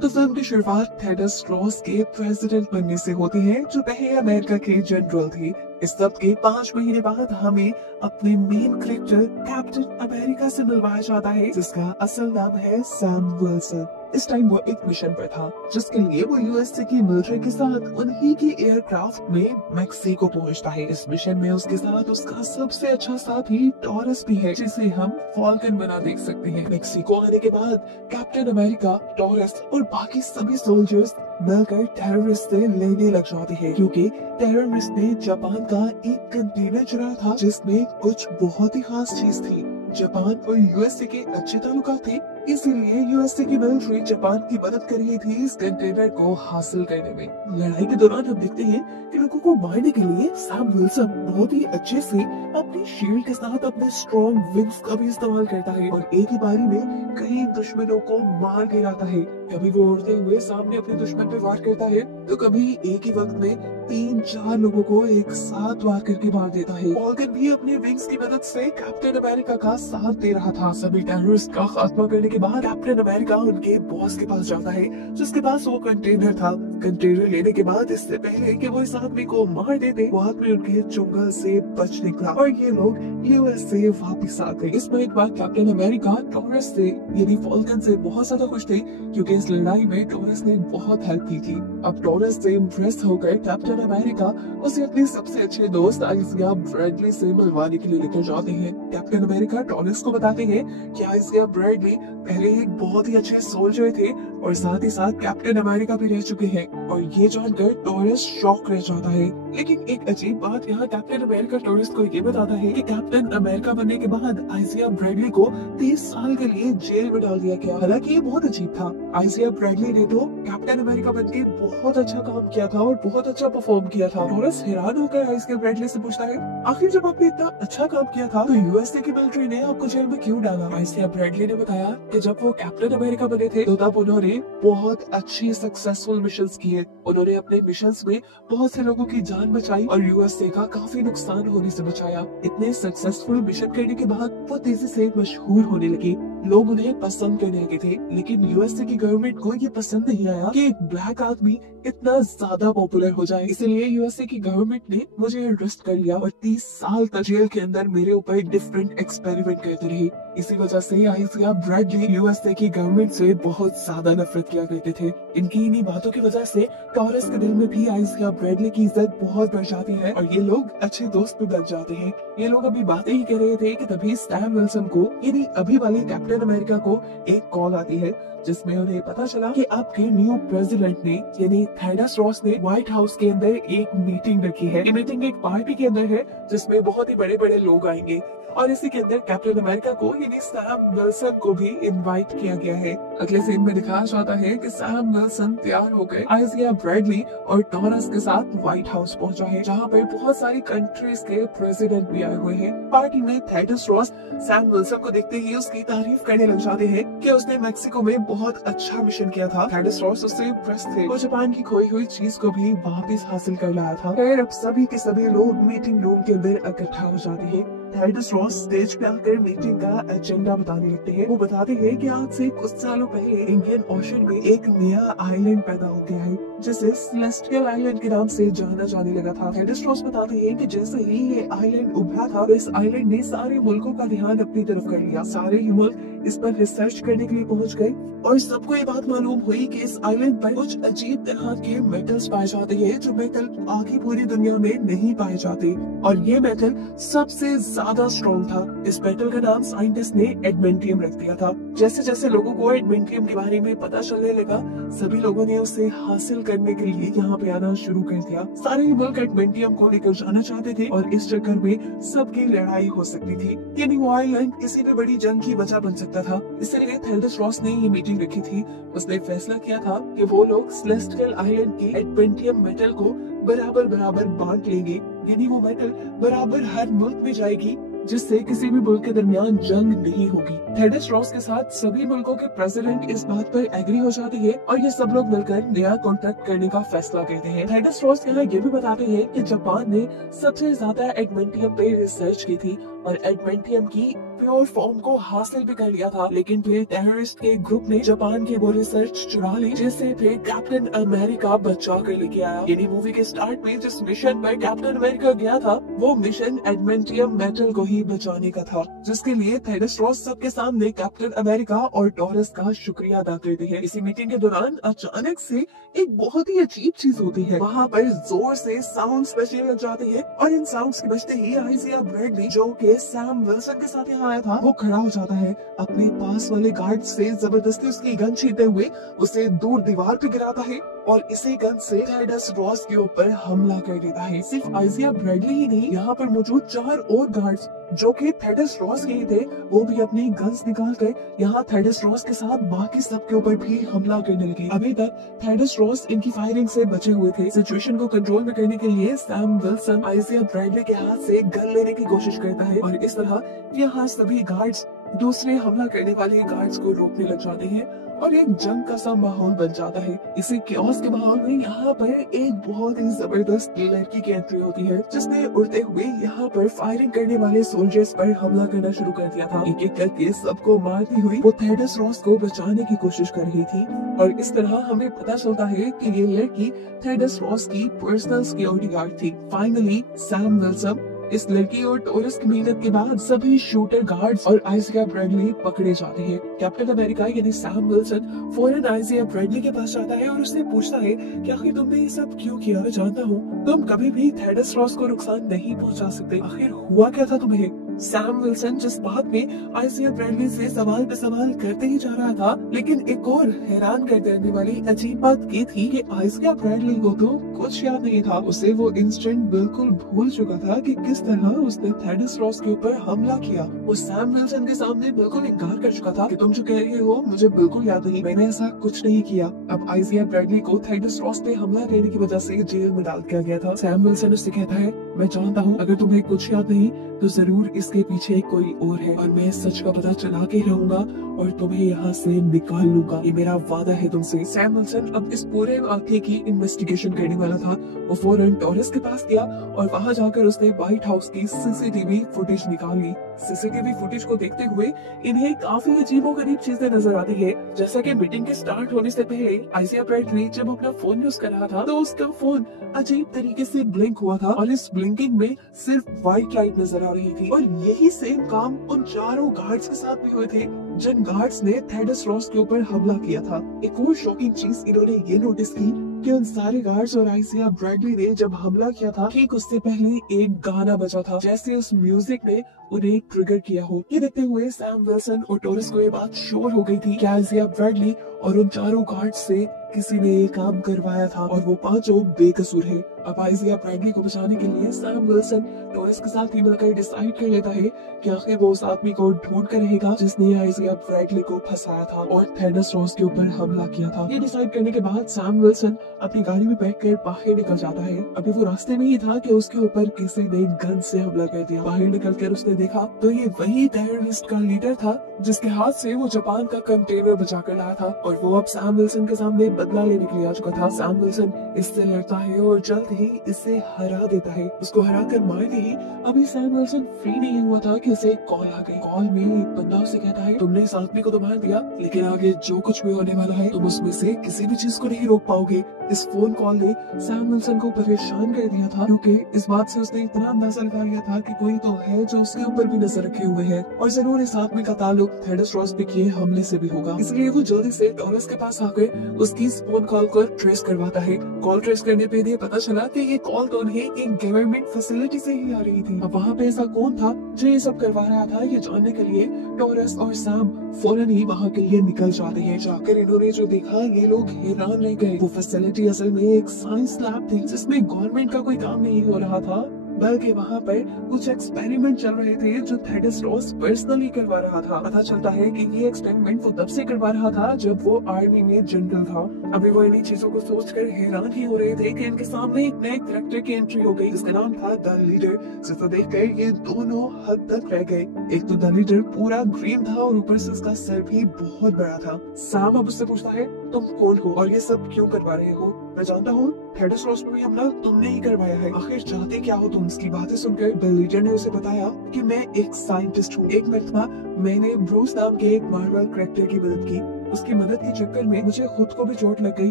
तो फिल्म की शुरुआत थेडस रॉस के प्रेसिडेंट बनने से होती है, जो पहले अमेरिका के जनरल थे। इस सब के 5 महीने बाद हमें अपने मेन कैरेक्टर कैप्टन अमेरिका से मिलवाया जाता है, जिसका असल नाम है सैम विल्सन। इस टाइम वो एक मिशन पर था, जिसके लिए वो यूएसए की मिलिट्री के साथ उन्हीं की एयरक्राफ्ट में मेक्सिको पहुंचता है। इस मिशन में उसके साथ उसका सबसे अच्छा साथी टॉरस भी है, जिसे हम फॉल्कन बना देख सकते हैं। मेक्सिको आने के बाद कैप्टन अमेरिका, टॉरस और बाकी सभी सोल्जर्स मिलकर टेररिस्ट से लेने लग जाते हैं, क्योंकि टेररिस्ट ने जापान का एक कंटेनर चुराया था, जिसमें कुछ बहुत ही खास चीज थी। जापान और यूएसए के अच्छे ताल्लुकात थे, इसीलिए यूएसए की मिलिट्री जापान की मदद कर रही थी इस कंटेनर को हासिल करने में। लड़ाई के दौरान हम देखते हैं कि लोगों को मारने के लिए सैम विल्सन बहुत ही अच्छे से अपनी शील्ड के साथ अपने स्ट्रॉन्ग विंग्स का भी इस्तेमाल करता है और एक ही बारी में कई दुश्मनों को मार गिराता है। कभी वो उड़ते हुए सामने अपने दुश्मन पे वार करता है, तो कभी एक ही वक्त में 3-4 लोगों को एक साथ वार करके मार देता है। फॉल्कन भी अपने विंग्स की मदद से कैप्टन अमेरिका का साथ दे रहा था। सभी टेररिस्ट का खात्मा करने के बाद कैप्टन अमेरिका उनके बॉस के पास जाता है, जिसके पास वो कंटेनर था। कंटेनर लेने के बाद इससे पहले कि वो इस आदमी को मार देते, वो आदमी उनके चुंगल से बच निकला और ये लोग यूएस से वापिस आ गए। इस बाद कैप्टन अमेरिका टॉरस से यानी फॉल्कन से बहुत ज्यादा खुश थे, क्योंकि इस लड़ाई में टॉरस ने बहुत हेल्प की थी। अब टॉरस से इम्प्रेस होकर कैप्टन अमेरिका उसे अपने सबसे अच्छे दोस्त आइजिया ब्रैडली से मिलवाने के लिए लेकर जाते हैं। कैप्टन अमेरिका टॉरस को बताते हैं कि आइजिया ब्रैडली पहले एक बहुत ही अच्छे सोल्जर थे और साथ ही साथ कैप्टन अमेरिका भी रह चुके हैं, और ये जानकर टॉरस शॉक रह जाता है। लेकिन एक अजीब बात यहाँ कैप्टन अमेरिका टॉरस को ये बताता है कि कैप्टन अमेरिका बनने के बाद आइजिया ब्रैडली को 30 साल के लिए जेल में डाल दिया गया। हालांकि ये बहुत अजीब था। आइजिया ब्रैडली ने तो कैप्टन अमेरिका बनके बहुत अच्छा काम किया था और बहुत अच्छा परफॉर्म किया था। टॉरस हैरान होकर आइजिया ब्रैडली से पूछता है, आखिर जब आपने इतना अच्छा काम किया था तो यूएसए की मिलिट्री ने आपको जेल में क्यों डाला? आइजिया ब्रैडली ने बताया कि जब वो कैप्टन अमेरिका बने थे तो तब उन्होंने बहुत अच्छी सक्सेसफुल मिशंस किए। उन्होंने अपने मिशंस में बहुत से लोगों की जान बचाई और यूएसए का काफी नुकसान होने से बचाया। इतने सक्सेसफुल मिशन करने के बाद वो तेजी से मशहूर होने लगे। लोग उन्हें पसंद करने लगे थे, लेकिन यूएसए की गवर्नमेंट को ये पसंद नहीं आया कि एक ब्लैक आदमी इतना ज्यादा पॉपुलर हो जाए। इसलिए यूएसए की गवर्नमेंट ने मुझे अरेस्ट कर लिया और 30 साल तक जेल के अंदर मेरे ऊपर डिफरेंट एक्सपेरिमेंट करते रहे। इसी वजह से आइजिया ब्रैडली यूएसए की गवर्नमेंट से बहुत ज्यादा नफरत किया करते थे। इनकी इन्हीं बातों की वजह से टॉरस के दिल में भी आइजिया ब्रैडली की इज्जत बहुत बढ़ जाती है और ये लोग अच्छे दोस्त भी बन जाते हैं। ये लोग अभी बातें ही कर रहे थे कि तभी सैम विल्सन को यानी अभी वाले कैप्टन अमेरिका को एक कॉल आती है, जिसमें उन्हें पता चला कि आपके न्यू प्रेसिडेंट ने यानी थेडस रॉस ने व्हाइट हाउस के अंदर एक मीटिंग रखी है। ये मीटिंग एक पार्टी के अंदर है, जिसमें बहुत ही बड़े बड़े लोग आएंगे और इसी के अंदर कैप्टन अमेरिका को यानी सैम विल्सन को भी इनवाइट किया गया है। अगले सीन में दिखाया जाता है कि सैम विल्सन तैयार होकर आइजिया ब्रैडली और टॉरस के साथ व्हाइट हाउस पहुंचा है, जहां पर बहुत सारी कंट्रीज के प्रेसिडेंट भी आए हुए हैं। पार्टी में थेडस रॉस सैम विल्सन को देखते ही उसकी तारीफ करने लग जाते हैं कि उसने मेक्सिको में बहुत अच्छा मिशन किया था। थेडस रॉस उससे इम्प्रेस थे और जापान की खोई हुई चीज को भी वापस हासिल कर लाया था। खैर, अब सभी के सभी लोग मीटिंग रूम के अंदर इकट्ठा हो जाते हैं। थेडस रॉस स्टेज पे आकर मीटिंग का एजेंडा बताने लगते हैं। वो बताते हैं कि आज से कुछ सालों पहले इंडियन ओशन में एक नया आइलैंड पैदा हो गया है, जिसे सेलेस्टियल आइलैंड के नाम से जाना जाने लगा था। थेडस रॉस बताते हैं कि जैसे ही ये आइलैंड उभरा था, इस आइलैंड ने सारे मुल्कों का ध्यान अपनी तरफ कर लिया। सारे ही मुल्क इस पर रिसर्च करने के लिए पहुंच गए और सबको ये बात मालूम हुई कि इस आइलैंड पर कुछ अजीब तरह के मेटल्स पाए जाते हैं, जो मेटल बाकी पूरी दुनिया में नहीं पाए जाते, और ये मेटल सबसे ज्यादा स्ट्रॉन्ग था। इस मेटल का नाम साइंटिस्ट ने एडमेंटियम रख दिया था। जैसे जैसे लोगों को एडमेंटियम के बारे में पता चलने लगा, सभी लोगों ने उसे हासिल करने के लिए यहाँ पे आना शुरू कर दिया। सारे मुल्क एडमेंटियम को लेकर जाना चाहते थे और इस चक्कर में सबकी लड़ाई हो सकती थी, यानी वो आइलैंड किसी भी बड़ी जंग की वजह बन सकता था। इसलिए थेडस रॉस ने ये मीटिंग रखी थी। उसने फैसला किया था कि वो लोग सेलेस्टियल आइलैंड के एडमेंटियम मेटल को बराबर बराबर बांट लेंगे, यानी वो मेटल बराबर हर मुल्क में जाएगी, जिससे किसी भी मुल्क के दरमियान जंग नहीं होगी। थेडस रॉस के साथ सभी मुल्कों के प्रेसिडेंट इस बात पर एग्री हो जाते हैं और ये सब लोग मिलकर नया कॉन्ट्रैक्ट करने का फैसला करते हैं। थेडस रॉस यहाँ ये भी बताते हैं कि जापान ने सबसे ज्यादा एडमेंटियम पे रिसर्च की थी और एडमेंटियम की प्योर फॉर्म को हासिल भी कर लिया था, लेकिन फिर टेररिस्ट के ग्रुप ने जापान की वो रिसर्च चुरा ली, जिससे फिर कैप्टन अमेरिका बचा कर लेके आया। यानी मूवी के स्टार्ट में जिस मिशन पर कैप्टन अमेरिका गया था, वो मिशन एडमेंटियम मेटल को ही बचाने का था, जिसके लिए थेडस रॉस सबके सामने कैप्टन अमेरिका और टॉरस का शुक्रिया अदा करते हैं। इसी मीटिंग के दौरान अचानक से एक बहुत ही अजीब चीज होती है। वहाँ पर जोर से साउंड्स बजने लग जाते हैं और इन साउंड्स के बजते ही आइजिया ब्रैडली, जो कि सैम विल्सन के साथ यहाँ आया था, वो खड़ा हो जाता है। अपने पास वाले गार्ड से जबरदस्ती उसकी गन छीनते हुए उसे दूर दीवार पे गिराता है और इसी गन से थेडस रॉस के ऊपर हमला कर देता है। सिर्फ आइजिया ब्रैडली ही नहीं, यहाँ पर मौजूद 4 और गार्ड्स जो कि थेडस रॉस के ही थे, वो भी अपनी गन्स निकाल कर यहाँ थेडस रॉस के साथ बाकी सबके ऊपर भी हमला करने लगे। अभी तक थेडस रॉस इनकी फायरिंग से बचे हुए थे। सिचुएशन को कंट्रोल में करने के लिए सैम विल्सन आइजिया ब्रैडली के हाथ से गन लेने की कोशिश करता है और इस तरह यहाँ सभी गार्ड्स दूसरे हमला करने वाले गार्ड्स को रोकने लग जाते हैं और एक जंग का सा माहौल बन जाता है। इसी केओस के माहौल में यहाँ पर एक बहुत ही जबरदस्त लड़की की एंट्री होती है, जिसने उड़ते हुए यहाँ पर फायरिंग करने वाले सोल्जर्स पर हमला करना शुरू कर दिया था। एक एक करके सबको मारती हुई वो थेडस रॉस को बचाने की कोशिश कर रही थी और इस तरह हमें पता चलता है कि ये लड़की थेडस रॉस की पर्सनल सिक्योरिटी गार्ड थी। फाइनली सैम विल्सन, इस लड़की और टोरस की मेहनत के बाद सभी शूटर गार्ड्स और आइजिया ब्रैडली पकड़े जाते हैं। कैप्टन अमेरिका यानी सैम विल्सन फौरन आइजिया ब्रैडली के पास जाता है और उससे पूछता है कि आखिर तुमने ये सब क्यों किया? मैं जानता हूँ तुम कभी भी थेडस रॉस को नुकसान नहीं पहुँचा सकते, आखिर हुआ क्या था तुम्हें? सैम विल्सन जिस बात में आइजिया ब्रैडली से सवाल पे सवाल करते ही जा रहा था, लेकिन एक और हैरान कर देने वाली अजीब बात ये थी कि आइजिया ब्रैडली को तो कुछ याद नहीं था। उसे वो इंस्टेंट बिल्कुल भूल चुका था कि किस तरह उसने थेडस रॉस के ऊपर हमला किया। वो सैम विल्सन के सामने बिल्कुल इनकार कर चुका था कि तुम जो कह रहे हो मुझे बिल्कुल याद नहीं, मैंने ऐसा कुछ नहीं किया। अब आइजिया ब्रैडली को थेडस रॉस पे हमला करने की वजह से जेल में डाल दिया गया था। सैम विल्सन उससे कहता है, मैं जानता हूँ अगर तुम्हें कुछ याद नहीं तो जरूर इसके पीछे कोई और है और मैं सच का पता चला के रहूंगा और तुम्हें यहाँ से निकाल लूंगा, ये मेरा वादा है तुमसे। सैम विल्सन अब इस पूरे वाकये की इन्वेस्टिगेशन करने वाला था। वो फौरन टॉरस के पास गया और वहाँ जाकर उसने व्हाइट हाउस की सीसीटीवी फुटेज निकाल ली। सीसीटीवी फुटेज को देखते हुए इन्हें काफी अजीबोगरीब चीजें नजर आती है। जैसा कि मीटिंग के स्टार्ट होने से पहले आइजिया ब्रैडली जब अपना फोन यूज कर रहा था तो उसका फोन अजीब तरीके से ब्लिंक हुआ था और इस ब्लिंकिंग में सिर्फ व्हाइट लाइट नजर आ रही थी और यही सेम काम उन 4 गार्ड्स के साथ भी हुए थे जिन गार्ड्स ने थेडस रॉस के ऊपर हमला किया था। एक और शॉकिंग चीज इन्होंने ये नोटिस की कि उन सारे गार्ड्स और आइजिया ब्रैडली ने जब हमला किया था ठीक उससे पहले एक गाना बजा था, जैसे उस म्यूजिक ने उन्हें ट्रिगर किया हो। ये देखते हुए सैम विल्सन और टोरस को ये बात श्योर हो गई थी कि आइजिया ब्रैडली और उन 4 गार्ड्स से किसी ने ये काम करवाया था और वो 5 बेकसूर है। अब आइजिया ब्रैडली को बचाने के लिए सैम विल्सन टोरस के साथ ही मिलकर डिसाइड कर लेता है कि आखिर वो उस आदमी को ढूंढ कर रहेगा जिसने आइजिया ब्रैडली को फंसाया था और थेडस रॉस के ऊपर हमला किया था। ये डिसाइड करने के बाद सैम विल्सन अपनी गाड़ी में बैठकर बाहर निकल जाता है। अभी वो रास्ते में ही था कि उसके ऊपर किसी ने गन से हमला कर दिया। बाहर निकलकर उसने देखा तो ये वही टेररिस्ट का लीडर था जिसके हाथ से वो जापान का कंटेनर बचा कर लाया था और वो अब सैम विल्सन के सामने बदला लेने के लिए आ चुका था। सैम विल्सन इससे लड़ता है और जल्द ही इसे हरा देता है। उसको हरा कर मारते ही अभी सैम विल्सन फ्री नहीं हुआ था कि उसे कॉल आ गई। कॉल में एक बंदा उसे कहता है, तुमने इस आदमी को तो मार दिया लेकिन आगे जो कुछ भी होने वाला है तुम उसमें से किसी भी चीज को नहीं रोक पाओगे। इस फोन कॉल ने सैम विल्सन को परेशान कर दिया था क्योंकि इस बात से उसने इतना अंदाजा लगा लिया था कि कोई तो है जो उसके ऊपर भी नजर रखे हुए है और जरूर इस आदमी का ताल्लुक थेडस रॉस पे किए हमले से भी होगा। इसलिए वो जल्दी से टॉरस के पास आकर उसकी फोन कॉल को ट्रेस करवाता है। कॉल ट्रेस करने पे ये पता चला कि ये कॉल तो उन्हें एक गवर्नमेंट फैसिलिटी से ही आ रही थी। अब वहाँ पे ऐसा कौन था जो ये सब करवा रहा था, ये जानने के लिए टॉरस और सैम फौरन ही वहाँ के लिए निकल जाते हैं। जाकर इन्होंने जो देखा ये लोग हैरान रह गए। वो फैसिलिटी असल में एक साइंस लैब थी जिसमें गवर्नमेंट का कोई काम नहीं हो रहा था बल्कि वहाँ पर कुछ एक्सपेरिमेंट चल रहे थे जो थेडस रॉस पर्सनली करवा रहा था। पता चलता है कि ये एक्सपेरिमेंट वो तब से करवा रहा था जब वो आर्मी में जनरल था। अभी वो इन्हीं चीजों को सोचकर हैरान ही हो रहे थे कि इनके सामने एक नए कैरेक्टर की एंट्री हो गई जिसका नाम था द लीडर, जिसे देखकर ये दोनों हद तक रह गए। एक तो द लीडर पूरा ग्रीन था और ऊपर से उसका सर भी बहुत बड़ा था। सैम अब उससे पूछता है, तुम कौन हो और ये सब क्यों करवा रहे हो? मैं जानता हूँ थेडस रॉस पे भी हमला तुमने ही करवाया है, आखिर चाहते क्या हो तुम? उसकी बातें सुनकर द लीडर ने उसे बताया कि मैं एक साइंटिस्ट हूँ। एक मरतबा मैंने ब्रूस नाम के एक मार्वल कैरेक्टर की मदद की। उसकी मदद के चक्कर में मुझे खुद को भी चोट लग गई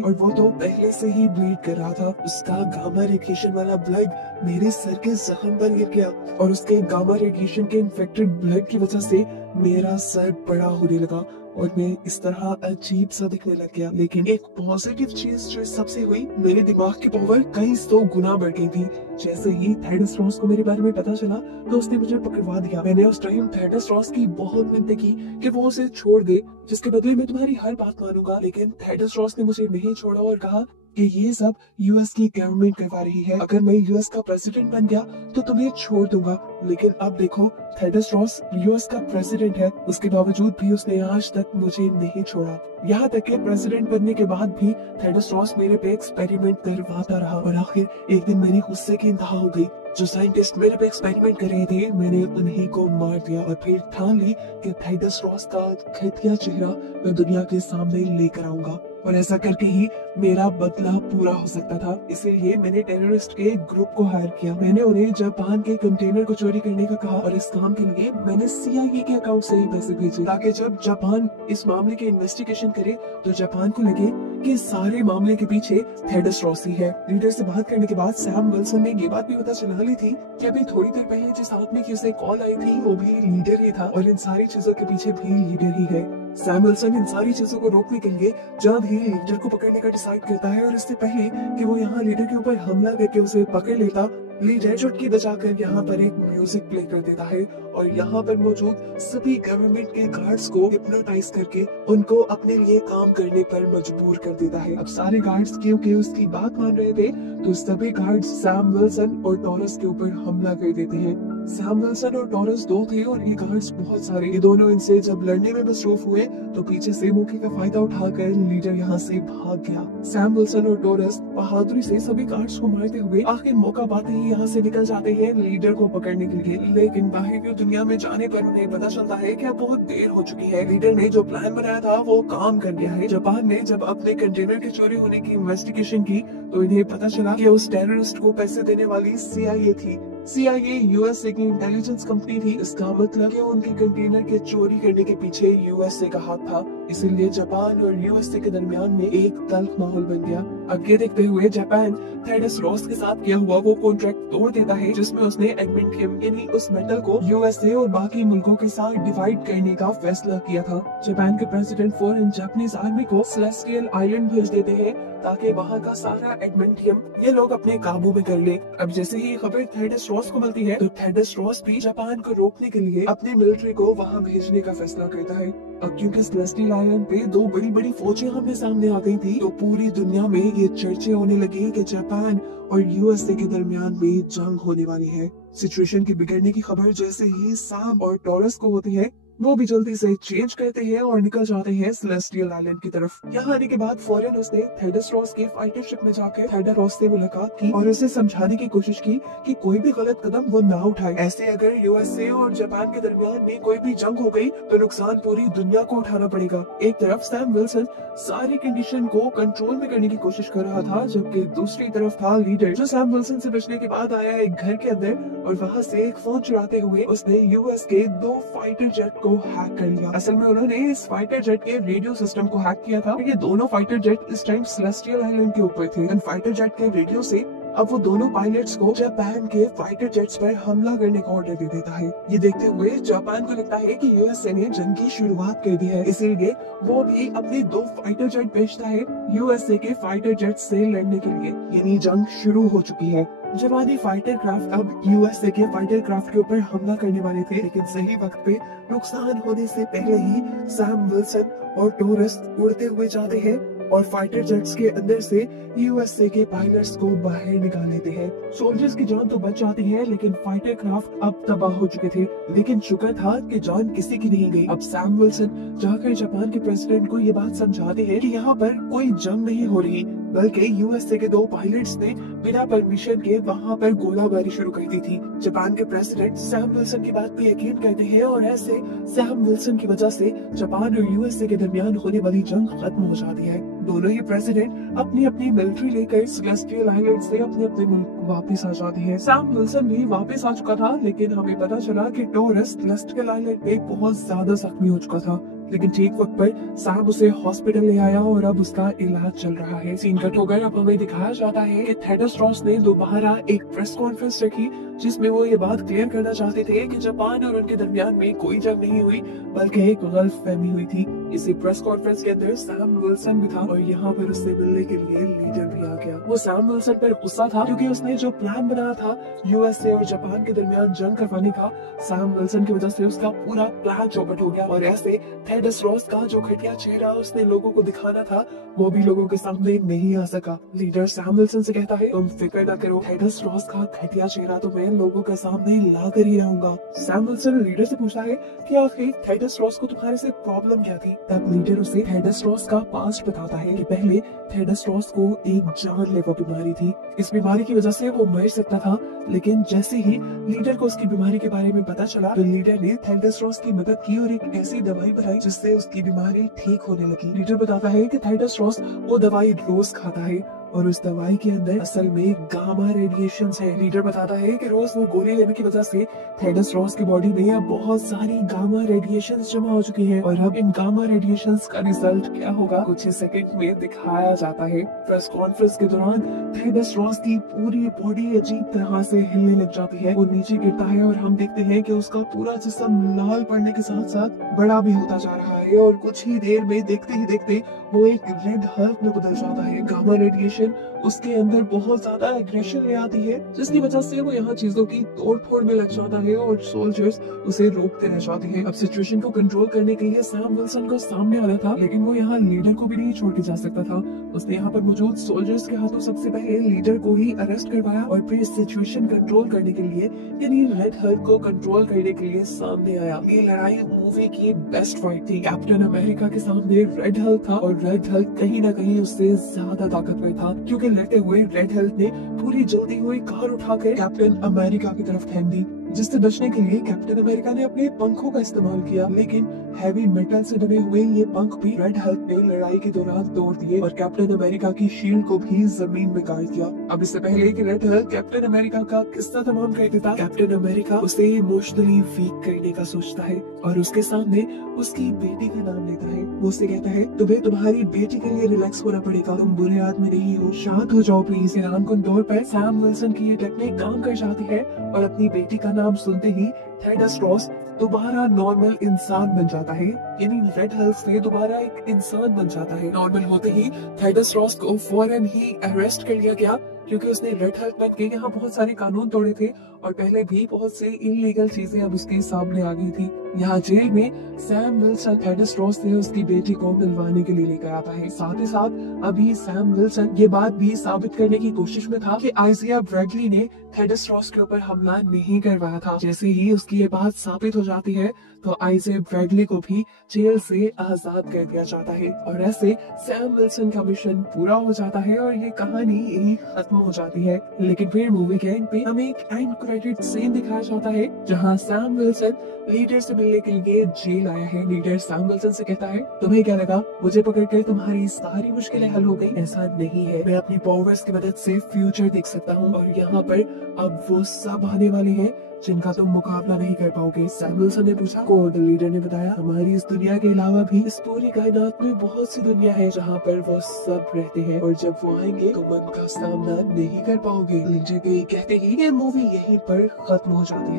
और वो तो पहले से ही ब्लीड कर रहा था। उसका गामा रेडिएशन वाला ब्लड मेरे सर के जख्म पर गिर गया और उसके गामा रेडिएशन के इन्फेक्टेड ब्लड की वजह से मेरा सर बड़ा होने लगा और मैं इस तरह अजीब सा दिखने लग गया। लेकिन एक पॉजिटिव चीज जो सबसे हुई, मेरे दिमाग की पावर कई 100 गुना बढ़ गई थी। जैसे ही थेडस रॉस को मेरे बारे में पता चला तो उसने मुझे पकड़वा दिया। मैंने उस टाइम थेडस रॉस की बहुत मिन्नतें की कि वो उसे छोड़ दे, जिसके बदले में तुम्हारी हर बात मानूंगा। लेकिन थेडस रॉस ने मुझे नहीं छोड़ा और कहा कि ये सब यूएस की गवर्नमेंट करवा रही है। अगर मैं यूएस का प्रेसिडेंट बन गया तो तुम्हें छोड़ दूंगा। लेकिन अब देखो, थेडस रॉस यूएस का प्रेसिडेंट है, उसके बावजूद भी उसने आज तक मुझे नहीं छोड़ा। यहाँ तक कि प्रेसिडेंट बनने के बाद भी थेडस रॉस मेरे पे एक्सपेरिमेंट करवाता रहा और आखिर एक दिन मेरी गुस्से की इंतहा हो गई। जो साइंटिस्ट मेरे पे एक्सपेरिमेंट कर रहे थे, मैंने उन्हीं को मार दिया और फिर ठान ली कि थेडस रॉस का घटिया चेहरा मैं दुनिया के सामने लेकर आऊंगा और ऐसा करके ही मेरा बदला पूरा हो सकता था। इसीलिए मैंने टेररिस्ट के एक ग्रुप को हायर किया। मैंने उन्हें जापान के कंटेनर को चोरी करने का कहा और इस काम के लिए मैंने CIA के अकाउंट से ही पैसे भेजे, ताकि जब जापान इस मामले की इन्वेस्टिगेशन करे तो जापान को लगे कि सारे मामले के पीछे थेडस रॉस ही है। लीडर से बात करने के बाद सैम विल्सन ने ये बात भी पता चला ली थी कि अभी थोड़ी देर पहले जिस आदमी की उसे कॉल आई थी वो भी लीडर ही था और इन सारी चीजों के पीछे भी लीडर ही है। सैम विल्सन इन सारी चीजों को रोकने के लिए जल्द ही लीडर को पकड़ने का डिसाइड करता है और इससे पहले कि वो यहाँ लीडर के ऊपर हमला करके उसे पकड़ लेता, लीडर चुटकी बजाकर यहाँ पर एक म्यूजिक प्ले कर देता है और यहाँ पर मौजूद सभी गवर्नमेंट के गार्ड्स को हिप्नोटाइज करके उनको अपने लिए काम करने पर मजबूर कर देता है। अब सारे गार्ड्स क्योंकि उसकी बात मान रहे थे तो सभी गार्ड्स सैम विल्सन और टॉरस के ऊपर हमला कर देते हैं। सैम विल्सन और टॉरस दो थे और ये गार्ड्स बहुत सारे। ये दोनों इनसे जब लड़ने में मसरूफ हुए तो पीछे से मौके का फायदा उठाकर लीडर यहाँ से भाग गया। सैम विल्सन और टॉरस बहादुरी से सभी गार्ड्स को मारते हुए आखिर मौका पाते ही यहाँ से निकल जाते हैं लीडर को पकड़ने के लिए। लेकिन बाहर की दुनिया में जाने पर उन्हें पता चलता है कि अब बहुत देर हो चुकी है। लीडर ने जो प्लान बनाया था वो काम कर गया है। जापान ने जब अपने कंटेनर के चोरी होने की इन्वेस्टिगेशन की तो इन्हें पता चला कि उस टेररिस्ट को पैसे देने वाली CIA थी। CIA यूएसए की इंटेलिजेंस कंपनी थी। इसका मतलब कि उनके कंटेनर के चोरी करने के पीछे यूएसए का हाथ था। इसीलिए जापान और यूएसए के दरमियान में एक तल्ख माहौल बन गया। आगे देखते हुए जापान थेडस रॉस के साथ किया हुआ वो कॉन्ट्रैक्ट तोड़ देता है जिसमें उसने एडमेंटियम यानी उस मेटल को यूएसए और बाकी मुल्कों के साथ डिवाइड करने का फैसला किया था। जापान के प्रेसिडेंट फॉरेन जापानीज आर्मी को सेलेस्टियल आइलैंड भेज देते हैं ताकि वहाँ का सारा एडमेंटियम ये लोग अपने काबू में कर ले। अब जैसे ही खबर थेडस रॉस को मिलती है तो थेडस रॉस भी जापान को रोकने के लिए अपनी मिलिट्री को वहाँ भेजने का फैसला करता है। अब क्योंकि सेलेस्टियल आइलैंड पे दो बड़ी बड़ी फौजें हमने सामने आ गई थी तो पूरी दुनिया में ये चर्चे होने लगी कि जापान और यूएसए के दरमियान में जंग होने वाली है। सिचुएशन की बिगड़ने की खबर जैसे ही सैम और टॉरस को होती है वो भी जल्दी से चेंज करते हैं और निकल जाते हैं सेलेस्टियल आइलैंड की तरफ। यहाँ आने के बाद फौरन उसने थेडस रॉस के फाइटर शिप में जाकर थेडस रॉस से मुलाकात की और उसे समझाने की कोशिश की कि कोई भी गलत कदम वो ना उठाए। ऐसे अगर यूएसए और जापान के दरमियान में कोई भी जंग हो गई तो नुकसान पूरी दुनिया को उठाना पड़ेगा। एक तरफ सैम विल्सन सारी कंडीशन को कंट्रोल में करने की कोशिश कर रहा था, जबकि दूसरी तरफ था लीडर जो सैम विल्सन से बचने के बाद आया एक घर के अंदर और वहाँ से एक फोन चुराते हुए उसने यूएस के 2 फाइटर जेट को हैक कर लिया। असल में उन्होंने इस फाइटर जेट के रेडियो सिस्टम को हैक किया था। ये दोनों फाइटर जेट इस टाइम सेलेस्टियल आइलैंड के ऊपर थे। इन फाइटर जेट के रेडियो से अब वो दोनों पायलट्स को जापान के फाइटर जेट्स पर हमला करने का ऑर्डर दे देता है। ये देखते हुए जापान को लगता है कि यूएसए ने जंग की शुरुआत कर दी है, इसीलिए वो भी अपने 2 फाइटर जेट भेजता है यूएसए के फाइटर जेट से लड़ने के लिए। यानी जंग शुरू हो चुकी है। जापानी फाइटर क्राफ्ट अब यूएसए के फाइटर क्राफ्ट के ऊपर हमला करने वाले थे, लेकिन सही वक्त पे नुकसान होने से पहले ही सैम विल्सन और टॉरस उड़ते हुए जाते हैं और फाइटर जेट्स के अंदर से यूएसए के पायलट्स को बाहर निकाल लेते हैं। सोल्जर्स की जान तो बच जाती है, लेकिन फाइटर क्राफ्ट अब तबाह हो चुके थे। लेकिन शुक्र था कि जान किसी की नहीं गई। अब सैम विल्सन जाकर जापान के प्रेसिडेंट को ये बात समझाते हैं कि यहाँ पर कोई जंग नहीं हो रही, बल्कि यूएसए के 2 पायलट्स ने बिना परमिशन के वहां पर गोलाबारी शुरू कर दी थी। जापान के प्रेसिडेंट सैम विल्सन की बात पे यकीन करते हैं और ऐसे सैम विल्सन की वजह से जापान और यूएसए के दरमियान होने वाली जंग खत्म हो जाती है। दोनों ही प्रेसिडेंट अपनी अपनी मिलिट्री लेकर सेलेस्टियल आइलैंड से अपने अपने मुल्क वापस आ जाते हैं। सैम विल्सन भी वापस आ चुका था, लेकिन हमें पता चला कि टोरस सेलेस्टियल आइलैंड पे बहुत ज्यादा जख्मी हो चुका था। लेकिन ठीक वक्त पर सैम उसे हॉस्पिटल ले आया और अब उसका इलाज चल रहा है। सीन कट होकर अब हमें दिखाया जाता है कि थेडस रॉस ने दोबारा एक प्रेस कॉन्फ्रेंस रखी जिसमें वो ये बात क्लियर करना चाहते थे कि जापान और उनके दरमियान में कोई जंग नहीं हुई बल्कि एक गलतफहमी हुई थी। इसी प्रेस कॉन्फ्रेंस के अंदर सैम विल्सन भी था और यहाँ पर उससे मिलने के लिए लीडर भी आ गया। वो सैम विल्सन पर गुस्सा था क्योंकि उसने जो प्लान बनाया था यूएसए और जापान के दरमियान जंग करवाने का, सैम विल्सन की वजह से उसका पूरा प्लान चौपट हो गया और ऐसे थेडस रॉस का जो घटिया चेहरा उसने लोगों को दिखाना था वो भी लोगों के सामने नहीं आ सका। लीडर सैम विल्सन से कहता है, तुम फिक्र न करो, थेडस रॉस का घटिया चेहरा तो मैं लोगों के सामने ला कर ही रहूंगा। सैम विल्सन लीडर से पूछता है कि आखिर थेडस रॉस को तुम्हारे से प्रॉब्लम क्या थी। तब लीडर उसे थेडस रॉस का पास्ट बताता है कि पहले थेडस रॉस को एक जानलेवा बीमारी थी। इस बीमारी की वजह से वो मर सकता था, लेकिन जैसे ही लीडर को उसकी बीमारी के बारे में पता चला तो लीडर ने थेडस रॉस की मदद की और एक ऐसी दवाई बनाई जिससे उसकी बीमारी ठीक होने लगी। लीडर बताता है कि थेडस रॉस वो दवाई रोज खाता है और उस दवाई के अंदर असल में गामा रेडिएशंस है। लीडर बताता है कि रोज वो गोली लेने की वजह से थेडस रॉस की बॉडी में अब बहुत सारी गामा रेडिएशंस जमा हो चुकी हैं और अब इन गामा रेडिएशंस का रिजल्ट क्या होगा कुछ ही सेकंड में दिखाया जाता है। प्रेस कॉन्फ्रेंस के दौरान थेडस रॉस की पूरी बॉडी अजीब तरह से हिलने लग जाती है। वो नीचे गिरता है और हम देखते हैं कि उसका पूरा जिस्म लाल पड़ने के साथ साथ बड़ा भी होता जा रहा है और कुछ ही देर में देखते ही देखते वो एक रेड हल्क में बदल जाता है। गामा रेडिएशन उसके अंदर बहुत ज्यादा एग्रेशन ले आती है जिसकी वजह से वो यहाँ चीजों की तोड़फोड़ में लग जाता है और सोल्जर्स उसे रोकते रह जाते हैं। अब सिचुएशन को कंट्रोल करने के लिए सैम विल्सन को सामने आना था, लेकिन वो यहाँ लीडर को भी नहीं छोड़ के जा सकता था। उसने यहाँ पर मौजूद सोल्जर्स के हाथों सबसे पहले लीडर को ही अरेस्ट करवाया और फिर सिचुएशन कंट्रोल करने के लिए यानी रेड हल्क को कंट्रोल करने के लिए सामने आया। ये लड़ाई मूवी की बेस्ट फाइट थी। कैप्टन अमेरिका के सामने रेड हल्क था और रेड हल्क कहीं ना कहीं उससे ज्यादा ताकतवर था क्योंकि लड़ते हुए रेड हल्क ने पूरी जल्दी हुई कार उठाकर कैप्टन अमेरिका की तरफ फेंक दी, जिससे बचने के लिए कैप्टन अमेरिका ने अपने पंखों का इस्तेमाल किया, लेकिन हैवी मेटल से बने हुए ये पंख भी रेड हल्क ने लड़ाई के दौरान तोड़ दिए और कैप्टन अमेरिका की शील्ड को भी जमीन में गाड़ दिया। अब इससे पहले कि रेड हल्क कैप्टन अमेरिका का किस्सा तमाम कर देता, कैप्टन अमेरिका उसे इमोशनली वीक करने का सोचता है और उसके सामने उसकी बेटी का नाम लेता है। वो उससे कहता है, तुम्हें तुम्हारी बेटी के लिए रिलैक्स होना पड़ेगा, तुम बुरे आदमी नहीं हो, शांत हो जाओ प्लीज। ईरान तौर पर सैम विल्सन की ये टेक्निक काम कर जाती है और अपनी बेटी का नाम सुनते ही थेडस रॉस दोबारा नॉर्मल इंसान बन जाता है, यानी रेड हल्क से दोबारा एक इंसान बन जाता है। नॉर्मल होते ही थेडस रॉस को फौरन ही अरेस्ट कर लिया गया क्योंकि उसने रेड हल्क बन के यहाँ बहुत सारे कानून तोड़े थे और पहले भी बहुत से इलीगल चीजें अब उसके सामने आ गई थी। यहाँ जेल में सैम विल्सन थेडस रॉस से उसकी बेटी को मिलवाने के लिए लेकर आता है। साथ ही साथ अभी सैम विल्सन ये बात भी साबित करने की कोशिश में था कि आइजिया ब्रैडली ने थेडस रॉस के ऊपर हमला नहीं करवाया था। जैसे ही उसकी ये बात साबित हो जाती है तो आइजिया ब्रैडली को भी जेल से आजाद कर दिया जाता है और ऐसे सैम विल्सन का मिशन पूरा हो जाता है और ये कहानी यही खत्म हो जाती है। लेकिन फिर मूवी के एंड पे हमें एक एंड क्रेडिट सीन दिखाया जाता है जहाँ सैम विल्सन लीडर से मिलने के लिए जेल आया है। लीडर सैम विल्सन से कहता है, तुम्हें क्या लगा मुझे पकड़कर तुम्हारी सारी मुश्किलें हल हो गई? ऐसा नहीं है, मैं अपनी पावर्स की मदद से फ्यूचर देख सकता हूँ और यहाँ पर अब वो सब आने वाले हैं जिनका तुम मुकाबला नहीं कर पाओगे। सैम विल्सन ने पूछा, कोड लीडर ने बताया, हमारी इस दुनिया के अलावा भी इस पूरी कायनात में बहुत सी दुनिया है जहाँ पर वो सब रहते हैं और जब वो आएंगे तो मन का सामना नहीं कर पाओगे। लीडर के कहते ही ये मूवी यहीं पर खत्म हो जाती है।